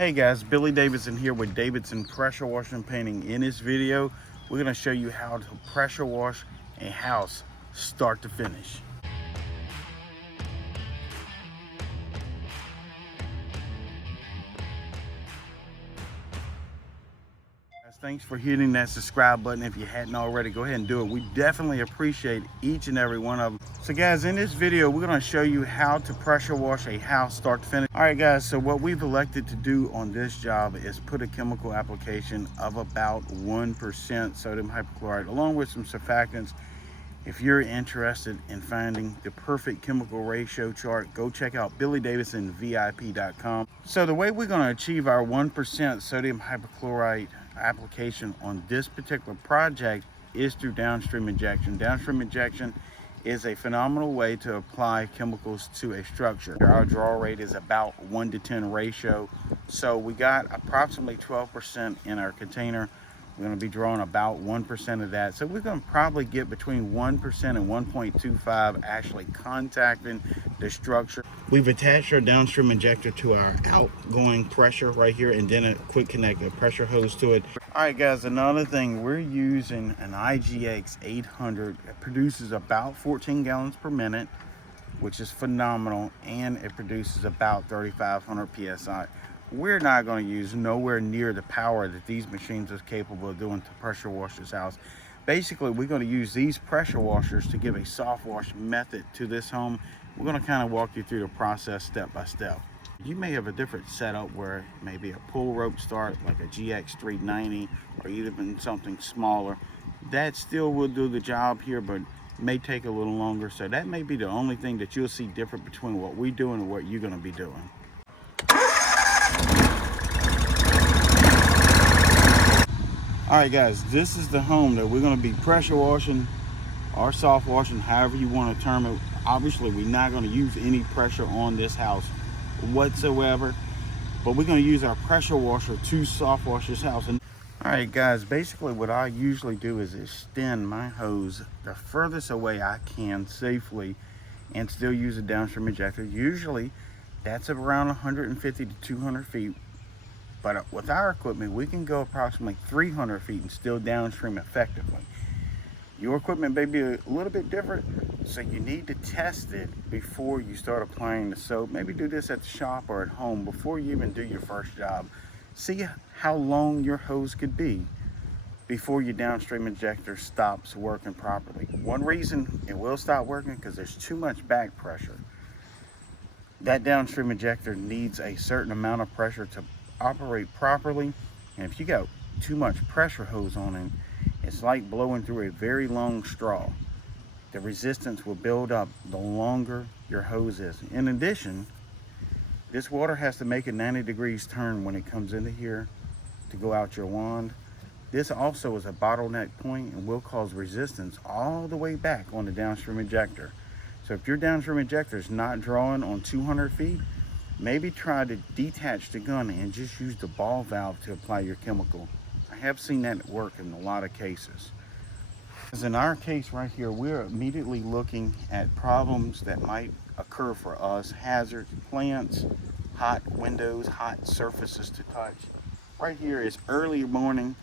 Hey guys, Billy Davidson here with Davidson Pressure Washing Painting. In this video, we're going to show you how to pressure wash a house start to finish. Thanks for hitting that subscribe button. If you hadn't already, go ahead and do it. We definitely appreciate each and every one of them. So guys, in this video, we're going to show you how to pressure wash a house start to finish. All right guys, so what we've elected to do on this job is put a chemical application of about 1% sodium hypochlorite along with some surfactants. If you're interested in finding the perfect chemical ratio chart, go check out BillyDavidsonVIP.com. So the way we're going to achieve our 1% sodium hypochlorite application on this particular project is through downstream injection. Downstream injection is a phenomenal way to apply chemicals to a structure. Our draw rate is about 1 to 10 ratio. So we got approximately 12% in our container. We're going to be drawing about 1% of that. So we're going to probably get between 1% and 1.25 actually contacting the structure. We've attached our downstream injector to our outgoing pressure right here, and then a quick connect a pressure hose to it. All right guys, another thing, we're using an IGX 800. It produces about 14 gallons per minute, which is phenomenal, and it produces about 3,500 PSI. We're not going to use nowhere near the power that these machines are capable of doing to pressure wash this house. Basically, we're going to use these pressure washers to give a soft wash method to this home. We're going to kind of walk you through the process step by step. You may have a different setup where maybe a pull rope start like a GX 390 or even something smaller. That still will do the job here, but may take a little longer. So that may be the only thing that you'll see different between what we do and what you're going to be doing. All right guys, this is the home that we're going to be pressure washing or soft washing, however you want to term it. Obviously, we're not going to use any pressure on this house whatsoever, but we're going to use our pressure washer to soft wash this house. And all right guys, basically what I usually do is extend my hose the furthest away I can safely and still use a downstream injector. Usually that's around 150 to 200 feet. But with our equipment, we can go approximately 300 feet and still downstream effectively. Your equipment may be a little bit different, so you need to test it before you start applying the soap. Maybe do this at the shop or at home before you even do your first job. See how long your hose could be before your downstream injector stops working properly. One reason it will stop working because there's too much back pressure. That downstream injector needs a certain amount of pressure to operate properly, and if you got too much pressure hose on it, it's like blowing through a very long straw. The resistance will build up the longer your hose is. In addition, this water has to make a 90 degrees turn when it comes into here to go out your wand. This also is a bottleneck point and will cause resistance all the way back on the downstream injector. So if your downstream injector is not drawing on 200 feet, maybe try to detach the gun and just use the ball valve to apply your chemical. I have seen that work in a lot of cases. As in our case right here, we're immediately looking at problems that might occur for us: hazards, plants, hot windows, hot surfaces to touch. Right here is early morning.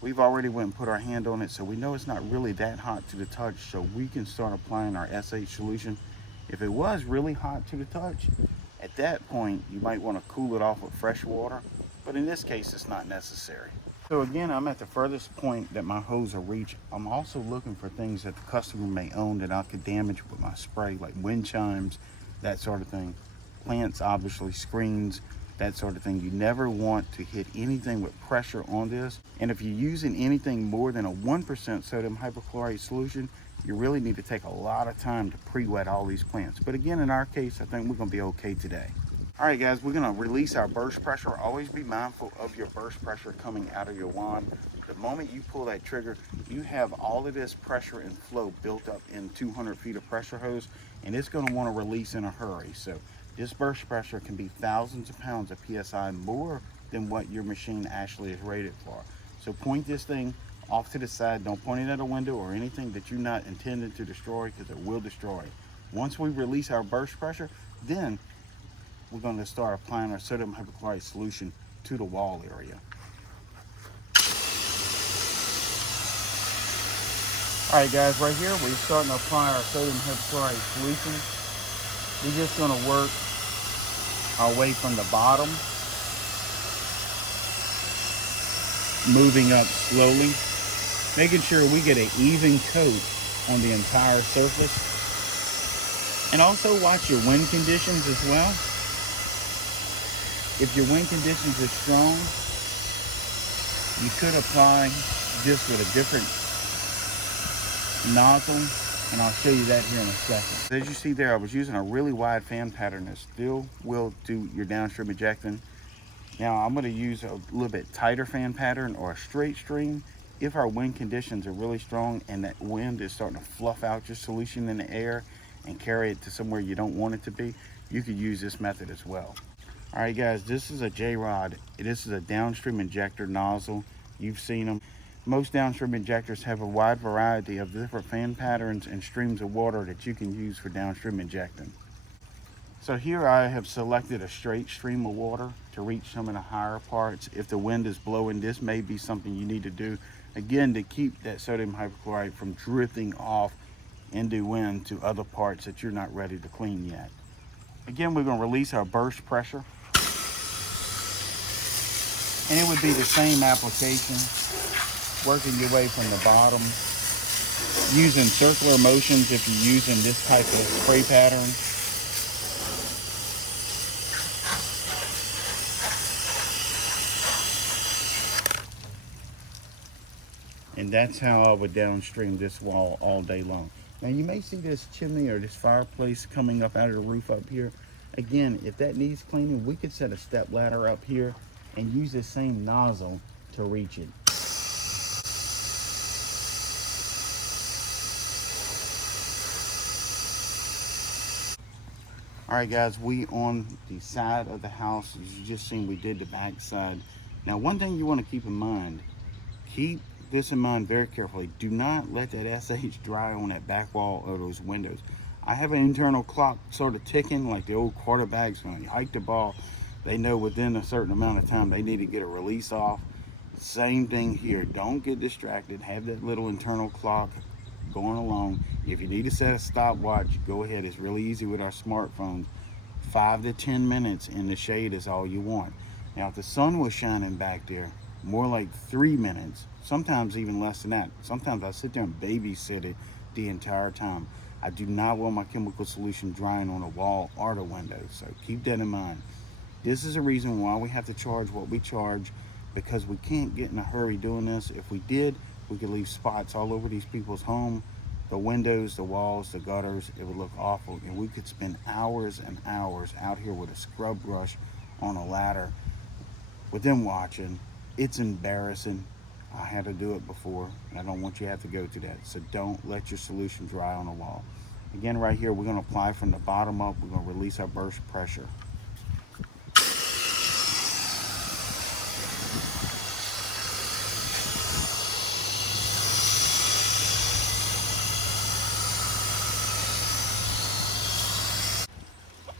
We've already went and put our hand on it, so we know it's not really that hot to the touch, so we can start applying our SH solution. If it was really hot to the touch, at that point, you might want to cool it off with fresh water, but in this case, it's not necessary. So again, I'm at the furthest point that my hose will reach. I'm also looking for things that the customer may own that I could damage with my spray, like wind chimes, that sort of thing. Plants, obviously, screens, that sort of thing. You never want to hit anything with pressure on this. And if you're using anything more than a 1% sodium hypochlorite solution, you really need to take a lot of time to pre-wet all these plants. But again, in our case, I think we're going to be okay today. All right, guys, we're going to release our burst pressure. Always be mindful of your burst pressure coming out of your wand. The moment you pull that trigger, you have all of this pressure and flow built up in 200 feet of pressure hose, and it's going to want to release in a hurry. So this burst pressure can be thousands of pounds of PSI more than what your machine actually is rated for. So point this thing off to the side. Don't point it at a window or anything that you're not intending to destroy, because it will destroy. Once we release our burst pressure, then we're going to start applying our sodium hypochlorite solution to the wall area. All right, guys, right here we're starting to apply our sodium hypochlorite solution. We're just going to work our way from the bottom, moving up slowly, making sure we get an even coat on the entire surface. And also watch your wind conditions as well. If your wind conditions are strong, you could apply this with a different nozzle, and I'll show you that here in a second. As you see there, I was using a really wide fan pattern that still will do your downstream injecting. Now I'm going to use a little bit tighter fan pattern or a straight stream if our wind conditions are really strong and that wind is starting to fluff out your solution in the air and carry it to somewhere you don't want it to be. You could use this method as well. All right, guys, this is a J-Rod. This is a downstream injector nozzle. You've seen them. Most downstream injectors have a wide variety of different fan patterns and streams of water that you can use for downstream injecting. So here I have selected a straight stream of water to reach some of the higher parts. If the wind is blowing, this may be something you need to do, again, to keep that sodium hypochlorite from drifting off into wind to other parts that you're not ready to clean yet. Again, we're going to release our burst pressure. And it would be the same application, working your way from the bottom, using circular motions if you're using this type of spray pattern. And that's how I would downstream this wall all day long. Now you may see this chimney or this fireplace coming up out of the roof up here. Again, if that needs cleaning, we could set a step ladder up here and use this same nozzle to reach it. All right, guys, we on the side of the house. As you just seen, we did the back side. Now, one thing you want to keep in mind, keep this in mind very carefully. Do not let that SH dry on that back wall of those windows. I have an internal clock sort of ticking like the old quarterbacks. When you hike the ball, they know within a certain amount of time they need to get a release off. Same thing here. Don't get distracted. Have that little internal clock going along. If you need to set a stopwatch, go ahead. It's really easy with our smartphones. 5 to 10 minutes in the shade is all you want. Now, if the sun was shining back there, more like 3 minutes, sometimes even less than that. Sometimes I sit there and babysit it the entire time. I do not want my chemical solution drying on the wall or the windows, so keep that in mind. This is a reason why we have to charge what we charge, because we can't get in a hurry doing this. If we did, we could leave spots all over these people's home, the windows, the walls, the gutters. It would look awful, and we could spend hours and hours out here with a scrub brush on a ladder with them watching. It's embarrassing. I had to do it before, and I don't want you to have to go through that. So don't let your solution dry on the wall. Again, right here, we're going to apply from the bottom up. We're going to release our burst pressure.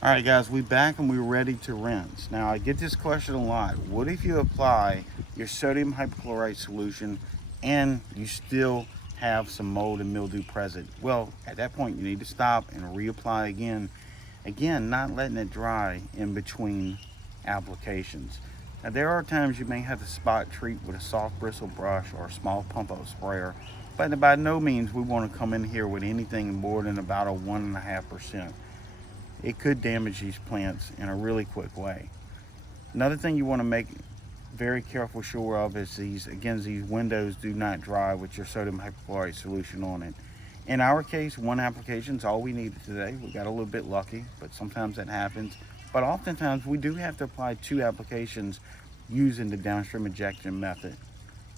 All right, guys, we back and we're ready to rinse. Now, I get this question a lot. What if you apply your sodium hypochlorite solution and you still have some mold and mildew present? Well, at that point, you need to stop and reapply again. Again, not letting it dry in between applications. Now, there are times you may have to spot treat with a soft bristle brush or a small pump-up sprayer, but by no means we want to come in here with anything more than about a 1.5%. It could damage these plants in a really quick way. Another thing you want to make very careful sure of is these windows do not dry with your sodium hypochlorite solution on it. In our case, one application is all we needed today. We got a little bit lucky, but sometimes that happens. But oftentimes we do have to apply 2 applications using the downstream injection method.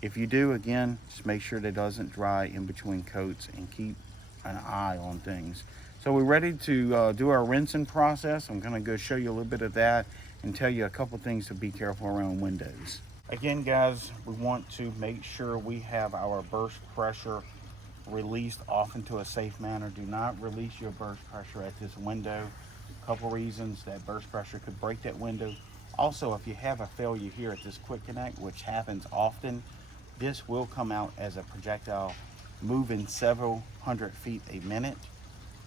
If you do, again, just make sure that it doesn't dry in between coats and keep an eye on things. So we're ready to do our rinsing process. I'm gonna go show you a little bit of that and tell you a couple things to be careful around windows. Again, guys, we want to make sure we have our burst pressure released off into a safe manner. Do not release your burst pressure at this window. A couple reasons: that burst pressure could break that window. Also, if you have a failure here at this quick connect, which happens often, this will come out as a projectile moving several hundred feet a minute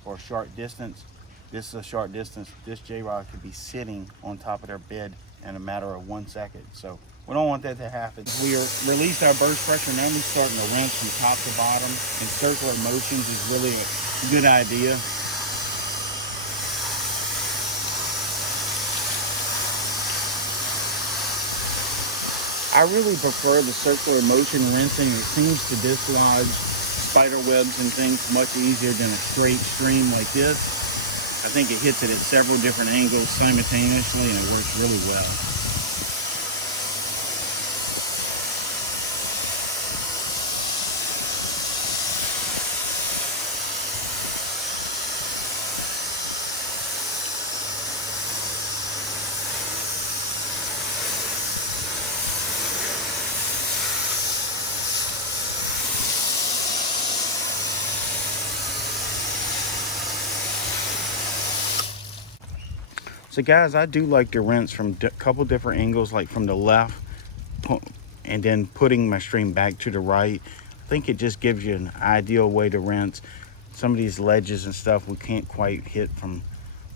for a short distance. This is a short distance. This J-rod could be sitting on top of their bed in a matter of 1 second. So we don't want that to happen. We released our burst pressure. Now we're starting to rinse from top to bottom. And circular motions is really a good idea. I really prefer the circular motion rinsing. It seems to dislodge spider webs and things much easier than a straight stream like this. I think it hits it at several different angles simultaneously, and it works really well. So guys, I do like to rinse from a couple different angles, like from the left and then putting my stream back to the right. I think it just gives you an ideal way to rinse. Some of these ledges and stuff we can't quite hit from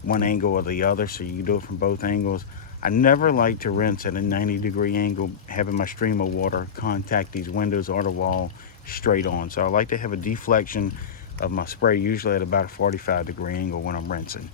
one angle or the other, so you can do it from both angles. I never like to rinse at a 90-degree angle, having my stream of water contact these windows or the wall straight on. So I like to have a deflection of my spray, usually at about a 45-degree angle when I'm rinsing.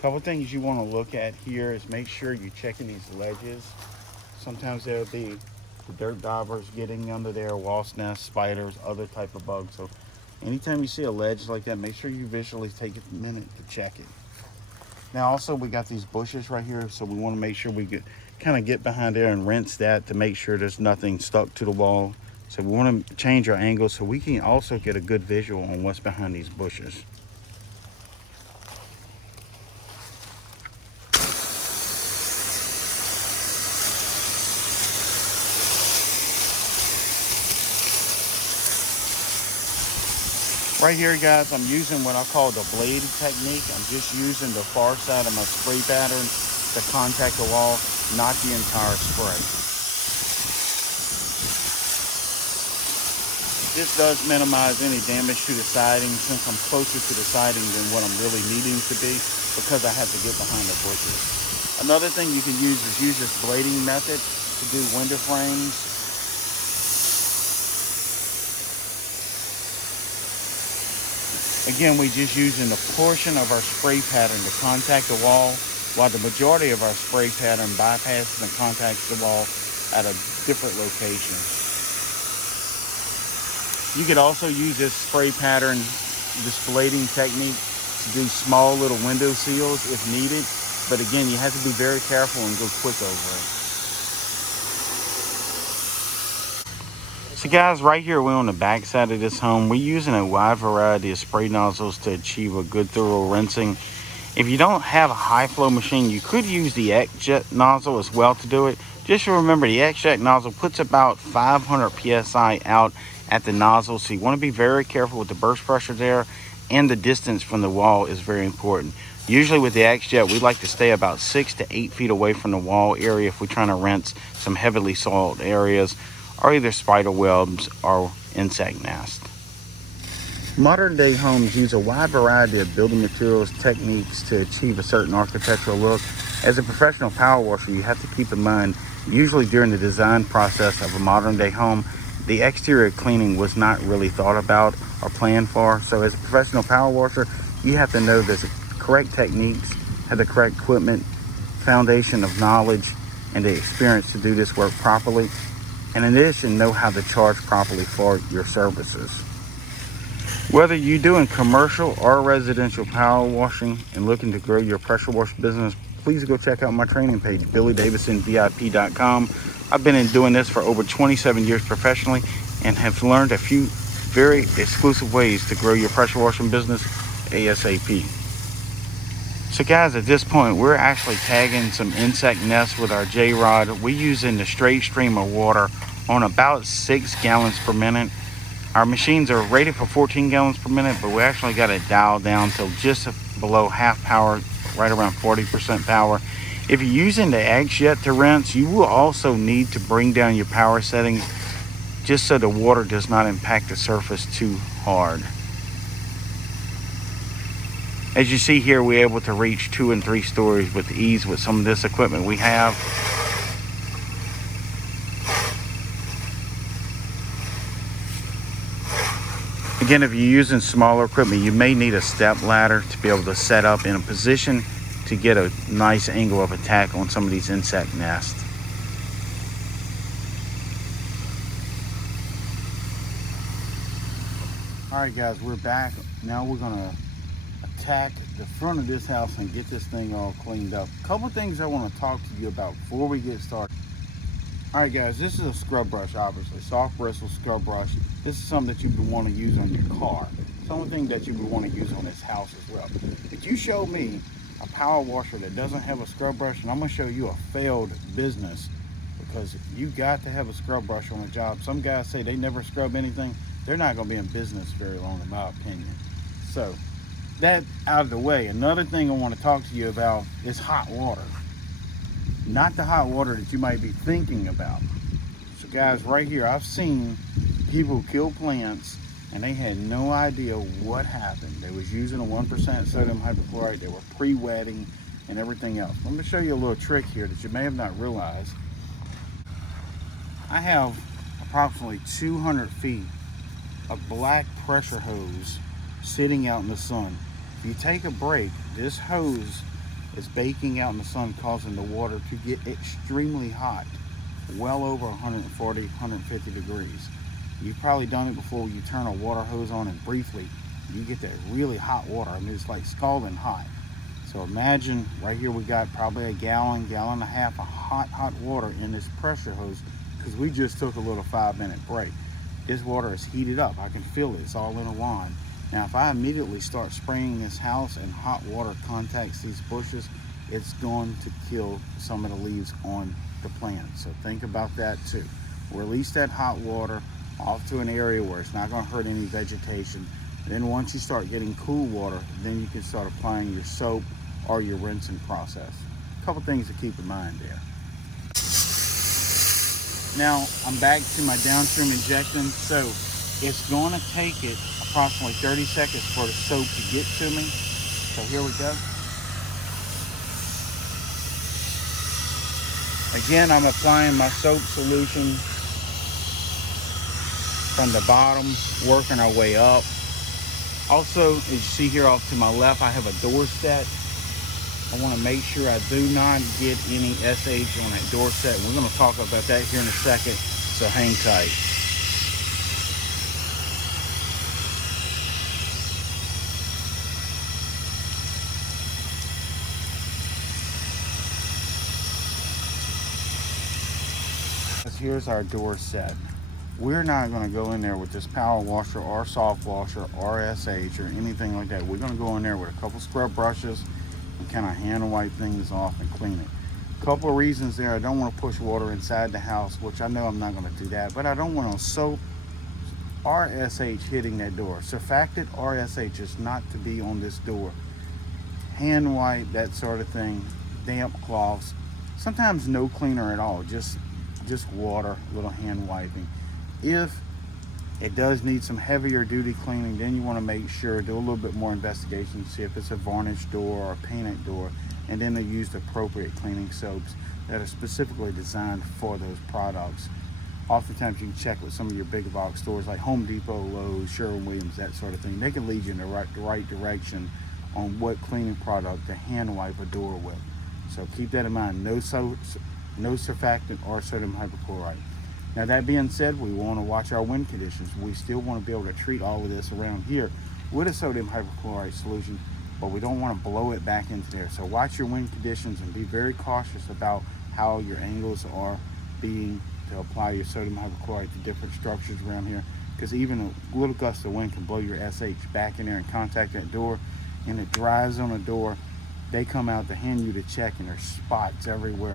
Couple things you want to look at here is make sure you're checking these ledges. Sometimes there'll be the dirt divers getting under there, wasp nests, spiders, other type of bugs. So anytime you see a ledge like that, make sure you visually take a minute to check it. Now also we got these bushes right here, so we want to make sure we kind of get behind there and rinse that to make sure there's nothing stuck to the wall. So we want to change our angle so we can also get a good visual on what's behind these bushes. Right here, guys, I'm using what I call the blade technique. I'm just using the far side of my spray pattern to contact the wall, not the entire spray. This does minimize any damage to the siding since I'm closer to the siding than what I'm really needing to be, because I have to get behind the bushes. Another thing you can use is use this blading method to do window frames. Again, we're just using a portion of our spray pattern to contact the wall, while the majority of our spray pattern bypasses and contacts the wall at a different location. You could also use this spray pattern, this blading technique, to do small little window seals if needed. But again, you have to be very careful and go quick over it. So guys, right here we're on the back side of this home. We're using a wide variety of spray nozzles to achieve a good thorough rinsing. If you don't have a high flow machine, you could use the X-Jet nozzle as well to do it. Just remember, the X-Jet nozzle puts about 500 psi out at the nozzle, so you want to be very careful with the burst pressure there, and the distance from the wall is very important. Usually with the X-Jet, we like to stay about 6 to 8 feet away from the wall area if we're trying to rinse some heavily soiled areas, or either spider webs or insect nests. Modern day homes use a wide variety of building materials techniques to achieve a certain architectural look. As a professional power washer, you have to keep in mind, usually during the design process of a modern day home, the exterior cleaning was not really thought about or planned for. So as a professional power washer, you have to know the correct techniques, have the correct equipment, foundation of knowledge, and the experience to do this work properly. And in addition, know how to charge properly for your services. Hwhether you're doing commercial or residential power washing and looking to grow your pressure wash business, please go check out my training page, BillyDavidsonVIP.com. I've been doing this for over 27 years professionally and have learned a few very exclusive ways to grow your pressure washing business ASAP. So guys, at this point, we're actually tagging some insect nests with our J-rod. We're using the straight stream of water on about 6 gallons per minute. Our machines are rated for 14 gallons per minute, but we actually got it dialed down to just below half power, right around 40% power. If you're using the eggs yet to rinse, you will also need to bring down your power settings just so the water does not impact the surface too hard. As you see here, we're able to reach 2 and 3 stories with ease with some of this equipment we have. Again, if you're using smaller equipment, you may need a step ladder to be able to set up in a position to get a nice angle of attack on some of these insect nests. All right guys, we're back. Now we're gonna attack the front of this house and get this thing all cleaned up. A couple things I want to talk to you about before we get started. All right guys, this is a scrub brush, obviously, soft bristle scrub brush. This is something that you would want to use on your car. Something that you would want to use on this house as well. If you show me a power washer that doesn't have a scrub brush, and I'm going to show you a failed business, because you got to have a scrub brush on a job. Some guys say they never scrub anything. They're not going to be in business very long, in my opinion. So that out of the way, another thing I want to talk to you about is hot water. Not the hot water that you might be thinking about. So guys, right here, I've seen people kill plants and they had no idea what happened. They was using a 1% sodium hypochlorite. They were pre-wetting and everything else. I'm going to show you a little trick here that you may have not realized. I have approximately 200 feet of black pressure hose sitting out in the sun. If you take a break, this hose is baking out in the sun, causing the water to get extremely hot, well over 140, 150 degrees. You've probably done it before. You turn a water hose on and briefly you get that really hot water. I mean, it's like scalding hot. So imagine right here we got probably a gallon and a half of hot water in this pressure hose, because we just took a little 5-minute break. This water is heated up. I can feel it. It's all in a wand. Now, if I immediately start spraying this house and hot water contacts these bushes, it's going to kill some of the leaves on the plant. So think about that too. Release that hot water off to an area where it's not going to hurt any vegetation. Then once you start getting cool water, then you can start applying your soap or your rinsing process. A couple things to keep in mind there. Now, I'm back to my downstream injection. So it's going to take it approximately 30 seconds for the soap to get to me. So here we go. Again, I'm applying my soap solution from the bottom, working our way up. Also, as you see here off to my left, I have a door set. I want to make sure I do not get any SH on that door set. We're going to talk about that here in a second, so hang tight. Here's our door set. We're not going to go in there with this power washer or soft washer or SH or anything like that. We're going to go in there with a couple scrub brushes and kind of hand wipe things off and clean it. A couple of reasons there. I don't want to push water inside the house, which I know I'm not going to do that, but I don't want to soap or SH hitting that door. Surfactant or SH is not to be on this door. Hand wipe, that sort of thing, damp cloths, sometimes no cleaner at all, just water, a little hand wiping. If it does need some heavier duty cleaning, then you want to make sure, do a little bit more investigation, see if it's a varnished door or a painted door, and then they use the appropriate cleaning soaps that are specifically designed for those products. Oftentimes you can check with some of your big box stores like Home Depot, Lowe's, Sherwin-Williams, that sort of thing. They can lead you in the right direction on what cleaning product to hand wipe a door with. So keep that in mind. No surfactant or sodium hypochlorite. Now that being said, we want to watch our wind conditions. We still want to be able to treat all of this around here with a sodium hypochlorite solution, but we don't want to blow it back into there. So watch your wind conditions and be very cautious about how your angles are being to apply your sodium hypochlorite to different structures around here. because even a little gust of wind can blow your SH back in there and contact that door, and it dries on the door. They come out to hand you the check, and there's spots everywhere.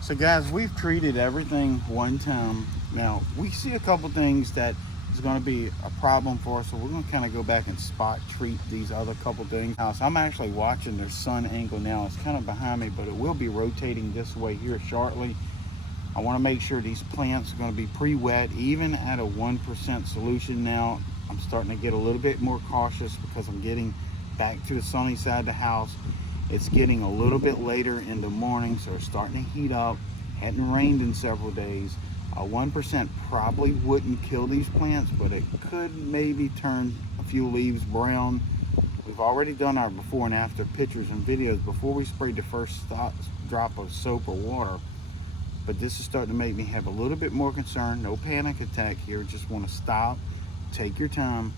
So guys, we've treated everything one time. Now we see a couple things that is going to be a problem for us, so we're going to kind of go back and spot treat these other couple things. Now, so I'm actually watching their sun angle now. It's kind of behind me, but it will be rotating this way here shortly. I want to make sure these plants are going to be pre-wet, even at a 1% solution. Now I'm starting to get a little bit more cautious because I'm getting back to the sunny side of the house. It's getting a little bit later in the morning, so it's starting to heat up. Hadn't rained in several days. 1% probably wouldn't kill these plants, but it could maybe turn a few leaves brown. We've already done our before and after pictures and videos before we sprayed the first drop of soap or water. But this is starting to make me have a little bit more concern. No panic attack here. Just want to stop, take your time,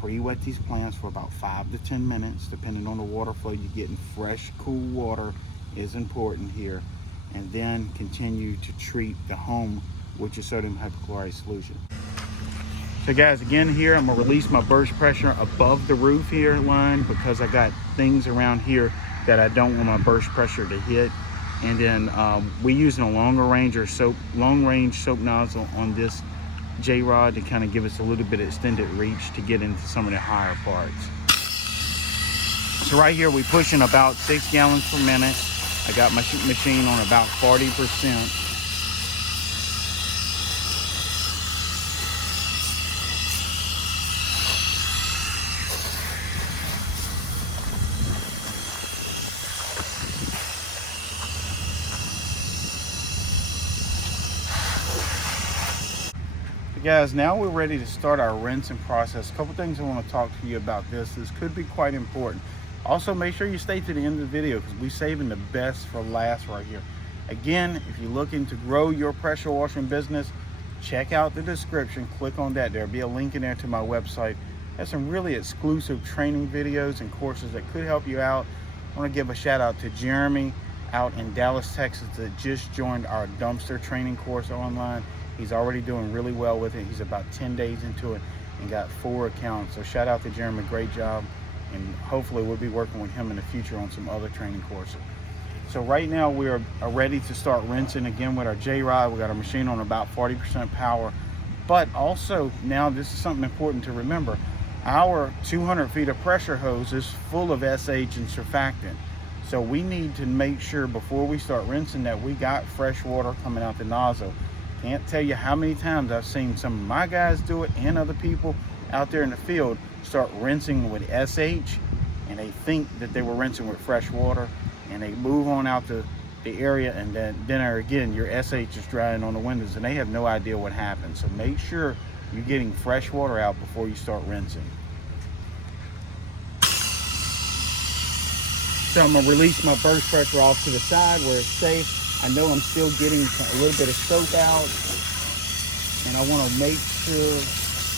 pre-wet these plants for about 5 to 10 minutes, depending on the water flow. You're getting fresh, cool water is important here. And then continue to treat the home with your sodium hypochlorite solution. So guys, again here, I'm gonna release my burst pressure above the roof here line, because I got things around here that I don't want my burst pressure to hit. And then we're using a long range soap nozzle on this J-rod to kind of give us a little bit of extended reach to get into some of the higher parts. So right here, we're pushing about 6 gallons per minute. I got my machine on about 40%. Guys, now we're ready to start our rinsing process. A couple things I want to talk to you about this. This could be quite important. Also, make sure you stay to the end of the video, because we're saving the best for last right here. Again, if you're looking to grow your pressure washing business, check out the description. Click on that. There'll be a link in there to my website. There's some really exclusive training videos and courses that could help you out. I want to give a shout out to Jeremy out in Dallas, Texas, that just joined our dumpster training course online. He's already doing really well with it. He's about 10 days into it and got 4 accounts. So shout out to Jeremy, great job. And hopefully we'll be working with him in the future on some other training courses. So right now we are ready to start rinsing again with our J-rod. We got our machine on about 40% power. But also now this is something important to remember. Our 200 feet of pressure hose is full of SH and surfactant. So we need to make sure before we start rinsing that we got fresh water coming out the nozzle. Can't tell you how many times I've seen some of my guys do it and other people out there in the field start rinsing with SH, and they think that they were rinsing with fresh water, and they move on out to the area, and then again your SH is drying on the windows, and they have no idea what happened. So make sure you're getting fresh water out before you start rinsing. So I'm gonna release my burst pressure off to the side where it's safe. I know I'm still getting a little bit of soap out, and I want to make sure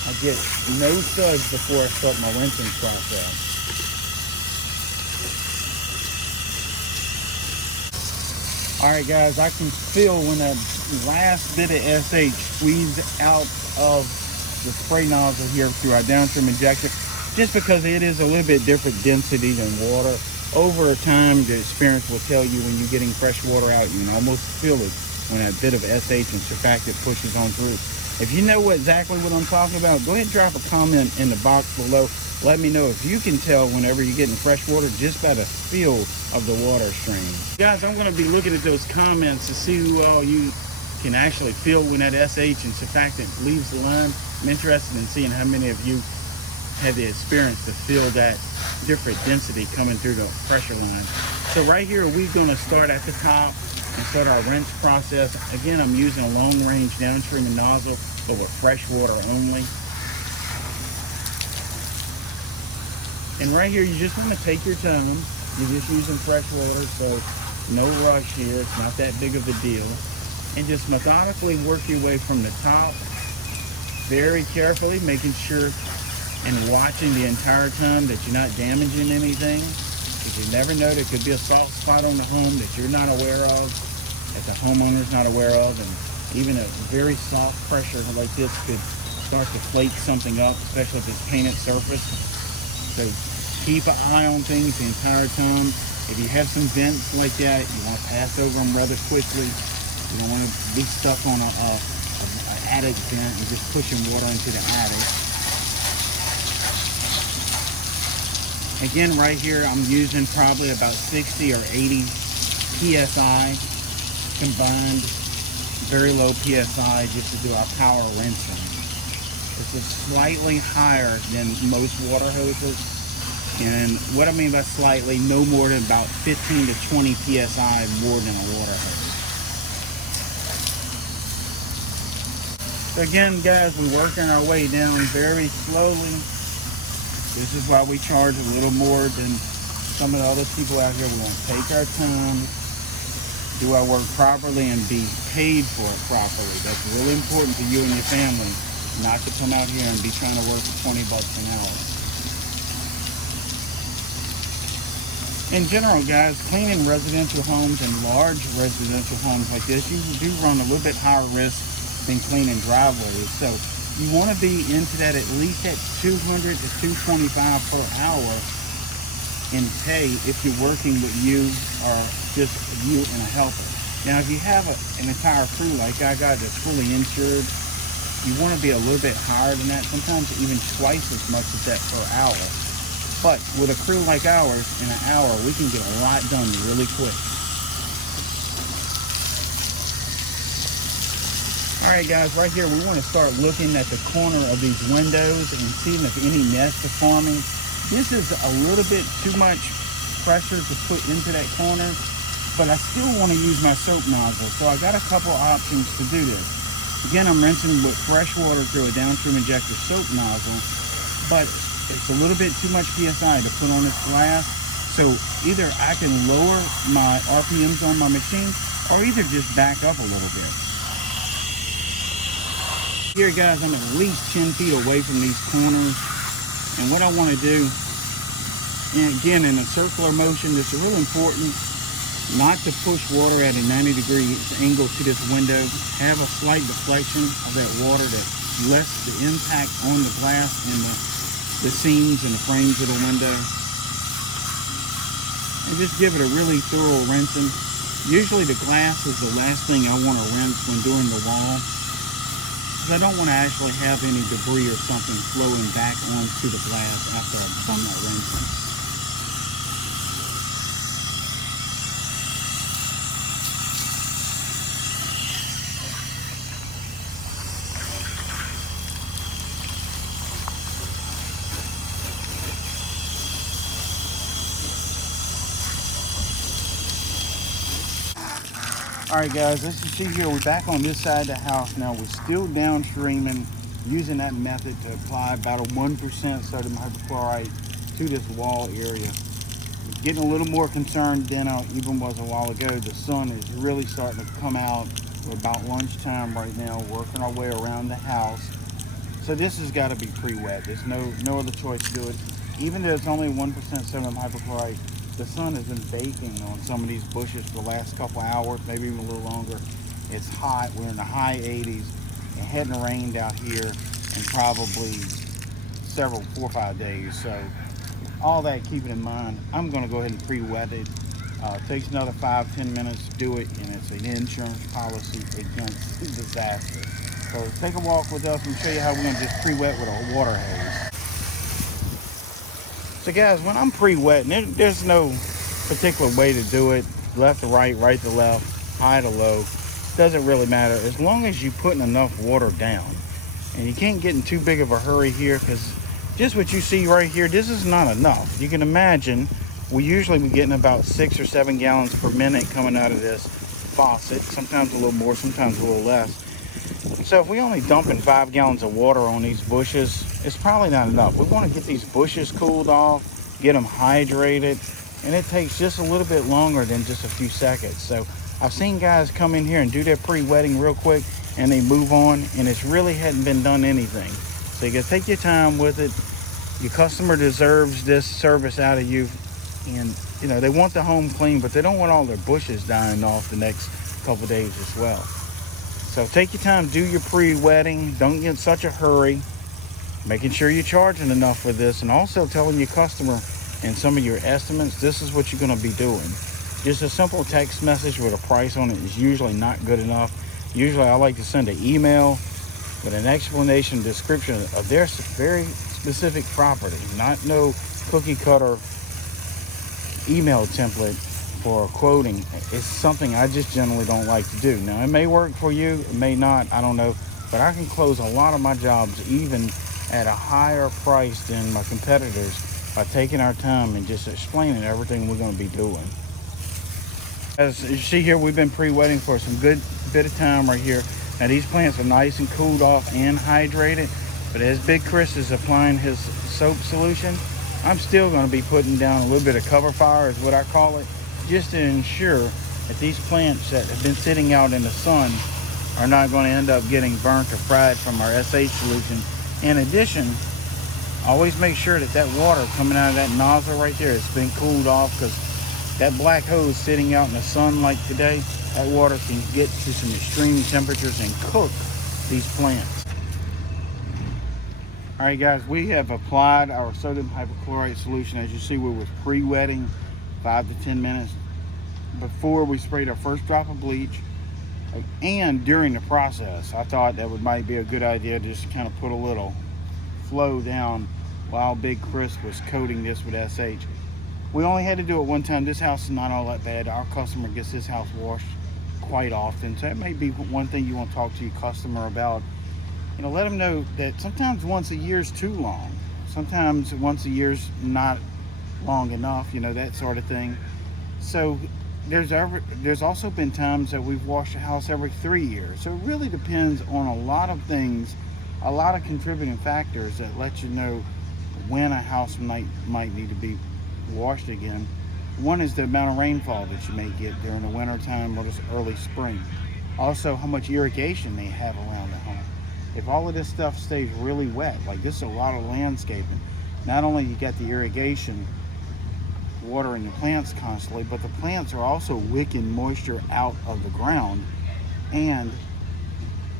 I get no suds before I start my rinsing process. All right, guys, I can feel when that last bit of SH squeezed out of the spray nozzle here through our Downstream Injection, just because it is a little bit different density than water. Over time, the experience will tell you when you're getting fresh water out, you can almost feel it when that bit of SH and surfactant pushes on through. If you know exactly what I'm talking about, go ahead and drop a comment in the box below. Let me know if you can tell whenever you're getting fresh water just by the feel of the water stream. Guys, I'm going to be looking at those comments to see who all you can actually feel when that SH and surfactant leaves the line. I'm interested in seeing how many of you had the experience to feel that different density coming through the pressure line. So right here, we're going to start at the top and start our rinse process. Again, I'm using a long range downstream nozzle, but with fresh water only. And right here, you just want to take your time. You're just using fresh water, so no rush here. It's not that big of a deal. And just methodically work your way from the top, very carefully, making sure and watching the entire time that you're not damaging anything. Because you never know, there could be a soft spot on the home that you're not aware of, that the homeowner's not aware of, and even a very soft pressure like this could start to flake something up, especially if it's painted surface. So keep an eye on things the entire time. If you have some vents like that, you want to pass over them rather quickly. You don't want to be stuck on an attic vent and just pushing water into the attic. Again, right here, I'm using probably about 60 or 80 PSI combined, very low PSI, just to do our power rinsing. This is slightly higher than most water hoses. And what I mean by slightly, no more than about 15 to 20 PSI more than a water hose. So again, guys, we're working our way down very slowly. This is why we charge a little more than some of the other people out here. We want to take our time, do our work properly, and be paid for it properly. That's really important to you and your family, not to come out here and be trying to work for 20 bucks an hour. In general, guys, cleaning residential homes and large residential homes like this, you do run a little bit higher risk than cleaning driveways. So you want to be into that at least at 200 to 225 per hour in pay if you're working with you or just you and a helper. Now, if you have an entire crew like I got that's fully insured, you want to be a little bit higher than that, sometimes even twice as much as that per hour. But with a crew like ours, in an hour, we can get a lot done really quick. All right, guys, right here, we want to start looking at the corner of these windows and seeing if any nests are forming. This is a little bit too much pressure to put into that corner, but I still want to use my soap nozzle. So I got a couple options to do this. Again, I'm rinsing with fresh water through a Downstream Injector soap nozzle, but it's a little bit too much PSI to put on this glass. So either I can lower my RPMs on my machine or either just back up a little bit. Here, guys, I'm at least 10 feet away from these corners. And what I want to do, and again, in a circular motion, it's really important not to push water at a 90-degree angle to this window. Have a slight deflection of that water that lets the impact on the glass and the seams and the frames of the window. And just give it a really thorough rinsing. Usually the glass is the last thing I want to rinse when doing the wall, because I don't want to actually have any debris or something flowing back onto the glass after I've done that rinsing. All right, guys, as you see here, we're back on this side of the house now. We're still downstreaming, using that method to apply about a 1% sodium hypochlorite to this wall area. We're getting a little more concerned than I even was a while ago. The sun is really starting to come out. We're about lunchtime right now, working our way around the house. So this has got to be pre-wet. There's no other choice to do it. Even though it's only 1% sodium hypochlorite, the sun has been baking on some of these bushes for the last couple hours, maybe even a little longer. It's hot. We're in the high 80s. It hadn't rained out here in probably 4 or 5 days. So all that, keep it in mind. I'm going to go ahead and pre-wet it. It takes another 5-10 minutes to do it, and it's an insurance policy against disaster. So take a walk with us and show you how we're going to just pre-wet with a water hose. So guys, when I'm pre-wetting, there's no particular way to do it. Left to right, right to left, high to low. Doesn't really matter as long as you're putting enough water down. And you can't get in too big of a hurry here, because just what you see right here, this is not enough. You can imagine we usually be getting about 6 or 7 gallons per minute coming out of this faucet. Sometimes a little more, sometimes a little less. So if we only dumping 5 gallons of water on these bushes, it's probably not enough. We want to get these bushes cooled off, get them hydrated, and it takes just a little bit longer than just a few seconds. So I've seen guys come in here and do their pre-wetting real quick, and they move on, and it's really hadn't been done anything. So you gotta take your time with it. Your customer deserves this service out of you. And you know, they want the home clean, but they don't want all their bushes dying off the next couple days as well. So take your time, do your pre-wetting. Don't get in such a hurry. Making sure you're charging enough for this, and also telling your customer in some of your estimates, this is what you're going to be doing. Just a simple text message with a price on it is usually not good enough. Usually I like to send an email with an explanation, description of their very specific property, not no cookie cutter email template for quoting. It's something I just generally don't like to do. Now, it may work for you, it may not, I don't know, but I can close a lot of my jobs even at a higher price than my competitors by taking our time and just explaining everything we're going to be doing. As you see here, we've been pre-wetting for some good bit of time right here. Now, these plants are nice and cooled off and hydrated, but as Big Chris is applying his soap solution, I'm still going to be putting down a little bit of cover fire, is what I call it, just to ensure that these plants that have been sitting out in the sun are not going to end up getting burnt or fried from our SH solution. In addition, always make sure that that water coming out of that nozzle right there has been cooled off, because that black hose sitting out in the sun like today, that water can get to some extreme temperatures and cook these plants. All right, guys, we have applied our sodium hypochlorite solution. As you see, we were pre-wetting 5 to 10 minutes before we sprayed our first drop of bleach. And during the process, I thought that might be a good idea just to kind of put a little flow down while Big Chris was coating this with SH. We only had to do it one time. This house is not all that bad. Our customer gets his house washed quite often, so that may be one thing you want to talk to your customer about. You know, let them know that sometimes once a year is too long. Sometimes once a year's not long enough, you know, that sort of thing. So there's also been times that we've washed a house every 3 years. So it really depends on a lot of things, a lot of contributing factors that let you know when a house might need to be washed again. One is the amount of rainfall that you may get during the winter time or just early spring. Also, how much irrigation they have around the home. If all of this stuff stays really wet, like this is a lot of landscaping, not only you got the irrigation watering the plants constantly, but the plants are also wicking moisture out of the ground, and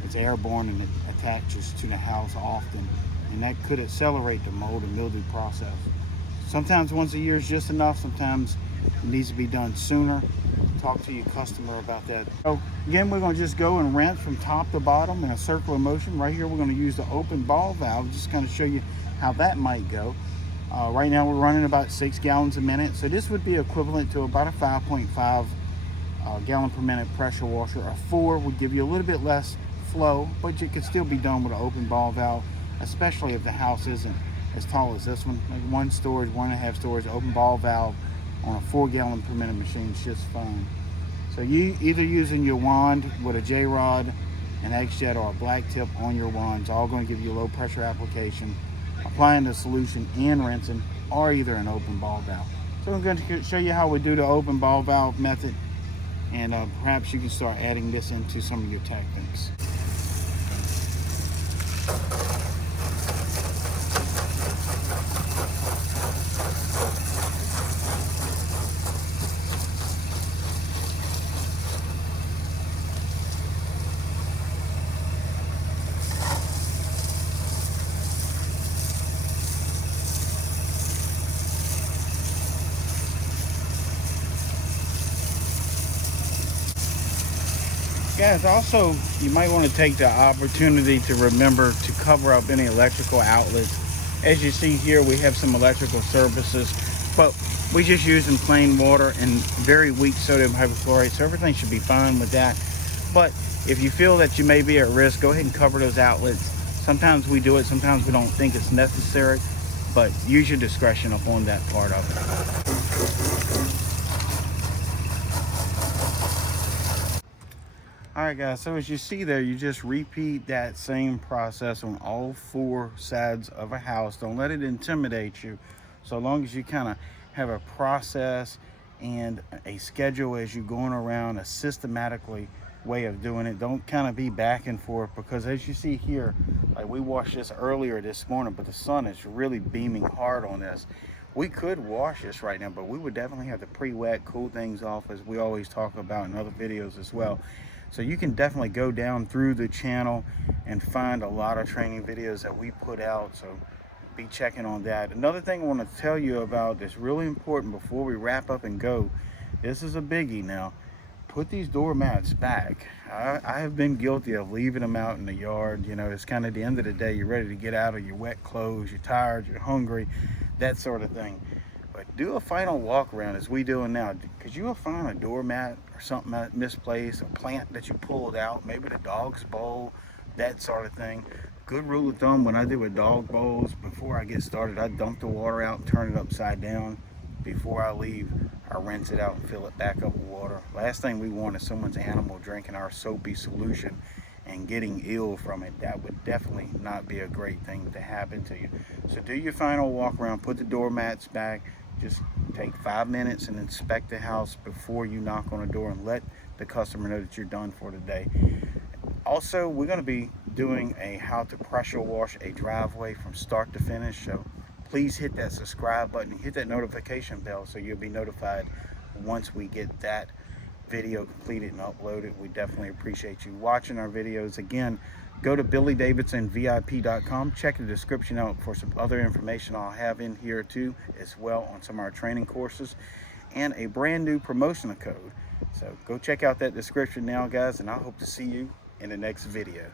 it's airborne and it attaches to the house often, and that could accelerate the mold and mildew process. Sometimes once a year is just enough. Sometimes it needs to be done sooner. Talk to your customer about that. So again, we're going to just go and rinse from top to bottom in a circular motion. Right here, we're going to use the open ball valve, just kind of show you how that might go. Right now, we're running about 6 gallons a minute. So this would be equivalent to about a 5.5 gallon per minute pressure washer. A 4 would give you a little bit less flow, but it could still be done with an open ball valve, especially if the house isn't as tall as this one. Like 1 storage, 1.5 storage, open ball valve on a 4 gallon per minute machine is just fine. So you either using your wand with a J-rod, an X-Jet, or a black tip on your wand, it's all going to give you a low pressure application, applying the solution and rinsing, or either an open ball valve. So I'm going to show you how we do the open ball valve method, and perhaps you can start adding this into some of your techniques. Guys, also, you might want to take the opportunity to remember to cover up any electrical outlets. As you see here, we have some electrical services, but we just using plain water and very weak sodium hypochlorite, so everything should be fine with that. But if you feel that you may be at risk, go ahead and cover those outlets. Sometimes we do it, sometimes we don't think it's necessary, but use your discretion upon that part of it. All right, guys, so as you see there, you just repeat that same process on all 4 sides of a house. Don't let it intimidate you. So long as you kind of have a process and a schedule as you're going around systematically way of doing it. Don't kind of be back and forth, because as you see here, like we washed this earlier this morning, but the sun is really beaming hard on this. We could wash this right now, but we would definitely have to pre-wet, cool things off, as we always talk about in other videos as well. So you can definitely go down through the channel and find a lot of training videos that we put out, so be checking on that. Another thing I want to tell you about that's really important before we wrap up and go, this is a biggie now. Put these doormats back. I have been guilty of leaving them out in the yard. You know, it's kind of the end of the day. You're ready to get out of your wet clothes. You're tired. You're hungry. That sort of thing. But do a final walk around as we doing now, because you will find a doormat or something misplaced, a plant that you pulled out, maybe the dog's bowl, that sort of thing. Good rule of thumb when I do with dog bowls, before I get started, I dump the water out and turn it upside down. Before I leave, I rinse it out and fill it back up with water. Last thing we want is someone's animal drinking our soapy solution and getting ill from it. That would definitely not be a great thing to happen to you. So do your final walk around, put the doormats back, just take 5 minutes and inspect the house before you knock on the door, and let the customer know that you're done for the day. Also, we're going to be doing a how to pressure wash a driveway from start to finish. So please hit that subscribe button, hit that notification bell, so you'll be notified once we get that video completed and uploaded. We definitely appreciate you watching our videos. Again, go to BillyDavidsonVIP.com. Check the description out for some other information I'll have in here too, as well, on some of our training courses and a brand new promotional code. So go check out that description now, guys, and I hope to see you in the next video.